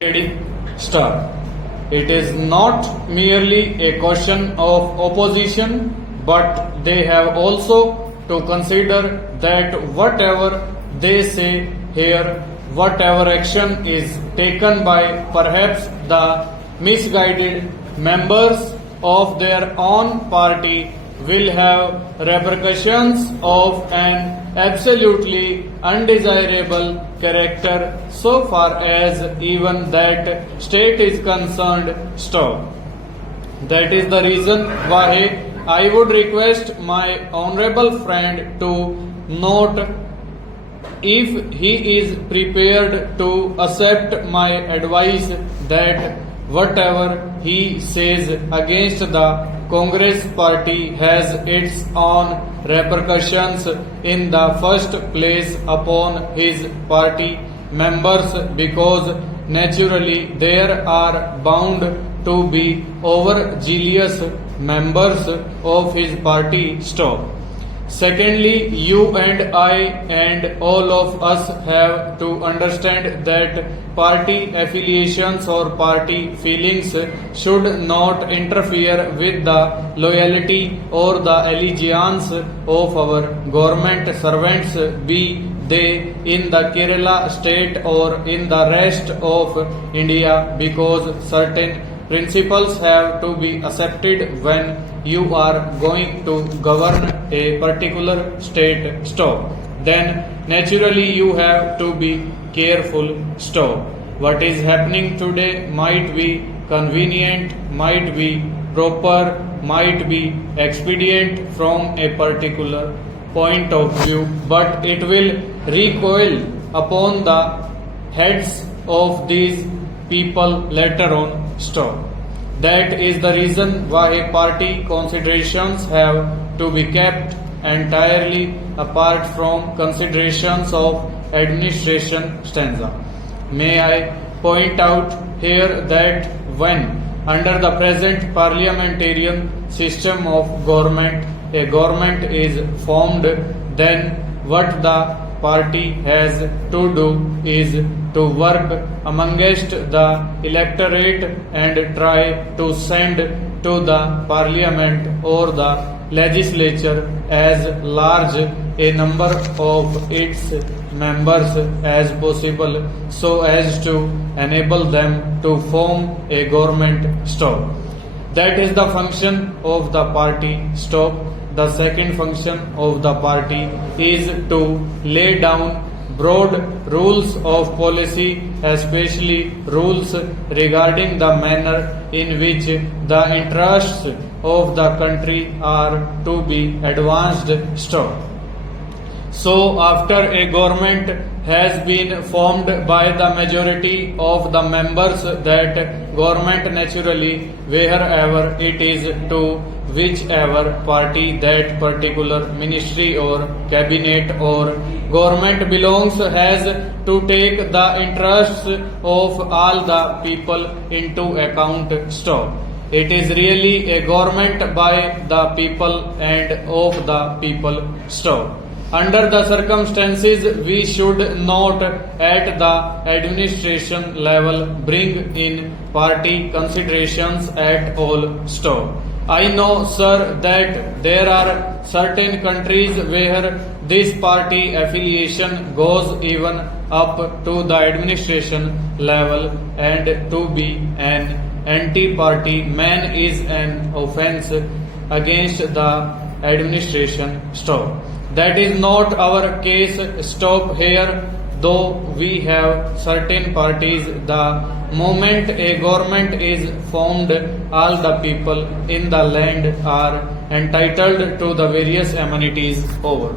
Ready? Start. It is not merely a question of opposition, but they have also to consider that whatever they say here, whatever action is taken by perhaps the misguided members of their own party will have repercussions of an absolutely undesirable character so far as even that state is concerned. Stop. That is the reason why I would request my honorable friend to note if he is prepared to accept my advice that whatever he says against the Congress party has its own repercussions in the first place upon his party members, because naturally there are bound to be overzealous members of his party. Stop. Secondly, you and I and all of us have to understand that party affiliations or party feelings should not interfere with the loyalty or the allegiance of our government servants, be they in the Kerala state or in the rest of India, because certain principles have to be accepted when you are going to govern a particular state. Stop. Then naturally you have to be careful. Stop. What is happening today might be convenient, might be proper, might be expedient from a particular point of view, but it will recoil upon the heads of these people later on. Stop. That is the reason why party considerations have to be kept entirely apart from considerations of administration. Stanza. May I point out here that when under the present parliamentarian system of government, a government is formed, then what the party has to do is to work amongst the electorate and try to send to the parliament or the legislature as large a number of its members as possible so as to enable them to form a government. Stop. That is the function of the party. Stop. The second function of the party is to lay down broad rules of policy, especially rules regarding the manner in which the interests of the country are to be advanced. Stop. So after a government has been formed by the majority of the members, that government naturally, wherever it is to whichever party that particular ministry or cabinet or government belongs, has to take the interests of all the people into account. Stop. It is really a government by the people and of the people. Stop. Under the circumstances, we should not at the administration level bring in party considerations at all. Stop. I know, sir, that there are certain countries where this party affiliation goes even up to the administration level, and to be an anti-party man is an offense against the administration. Stop. That is not our case. Stop here. Though we have certain parties, the moment a government is formed, all the people in the land are entitled to the various amenities. Over.